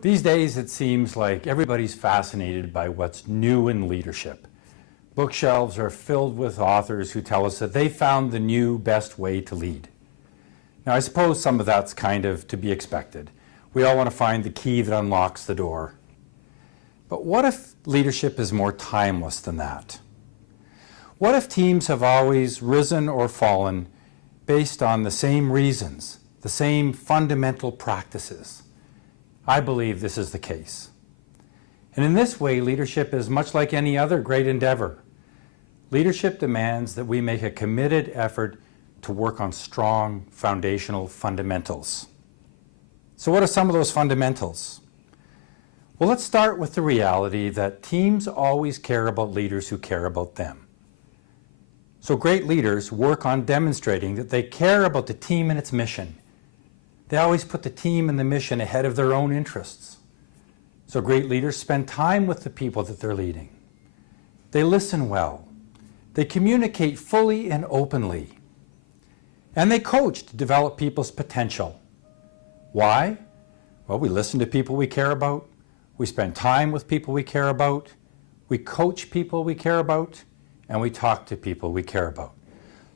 These days, it seems like everybody's fascinated by what's new in leadership. Bookshelves are filled with authors who tell us that they found the new best way to lead. Now, I suppose some of that's kind of to be expected. We all want to find the key that unlocks the door. But what if leadership is more timeless than that? What if teams have always risen or fallen based on the same reasons, the same fundamental practices? I believe this is the case. And in this way, leadership is much like any other great endeavor. Leadership demands that we make a committed effort to work on strong foundational fundamentals. So what are some of those fundamentals? Well, let's start with the reality that teams always care about leaders who care about them. So great leaders work on demonstrating that they care about the team and its mission. They always put the team and the mission ahead of their own interests. So great leaders spend time with the people that they're leading. They listen well. They communicate fully and openly. And they coach to develop people's potential. Why? Well, we listen to people we care about. We spend time with people we care about. We coach people we care about. And we talk to people we care about.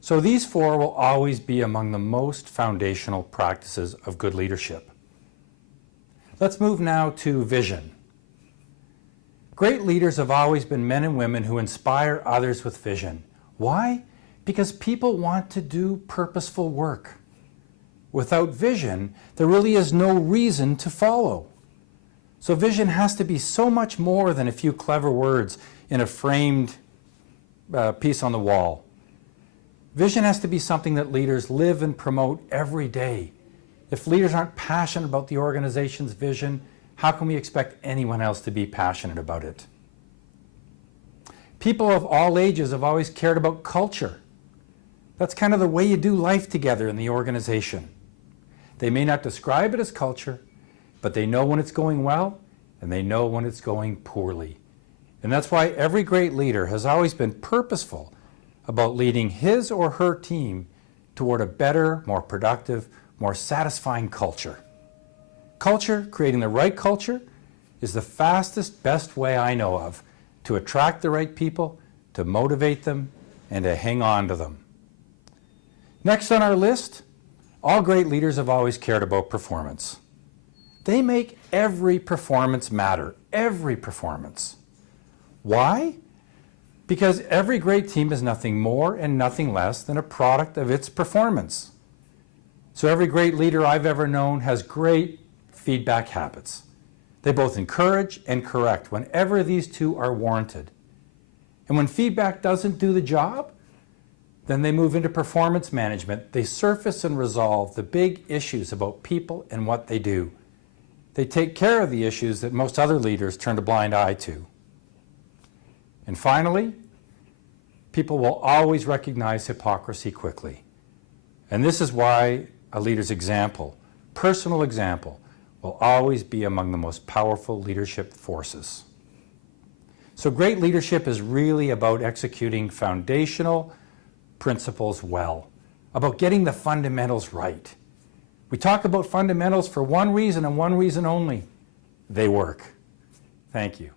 So these four will always be among the most foundational practices of good leadership. Let's move now to vision. Great leaders have always been men and women who inspire others with vision. Why? Because people want to do purposeful work. Without vision, there really is no reason to follow. So vision has to be so much more than a few clever words in a framed piece on the wall. Vision has to be something that leaders live and promote every day. If leaders aren't passionate about the organization's vision, how can we expect anyone else to be passionate about it? People of all ages have always cared about culture. That's kind of the way you do life together in the organization. They may not describe it as culture, but they know when it's going well, and they know when it's going poorly. And that's why every great leader has always been purposeful about leading his or her team toward a better, more productive, more satisfying culture. Culture, creating the right culture, is the fastest, best way I know of to attract the right people, to motivate them, and to hang on to them. Next on our list, all great leaders have always cared about performance. They make every performance matter, every performance. Why? Because every great team is nothing more and nothing less than a product of its performance. So every great leader I've ever known has great feedback habits. They both encourage and correct whenever these two are warranted. And when feedback doesn't do the job, then they move into performance management. They surface and resolve the big issues about people and what they do. They take care of the issues that most other leaders turn a blind eye to. And finally, people will always recognize hypocrisy quickly. And this is why a leader's example, personal example, will always be among the most powerful leadership forces. So great leadership is really about executing foundational principles well, about getting the fundamentals right. We talk about fundamentals for one reason and one reason only. They work. Thank you.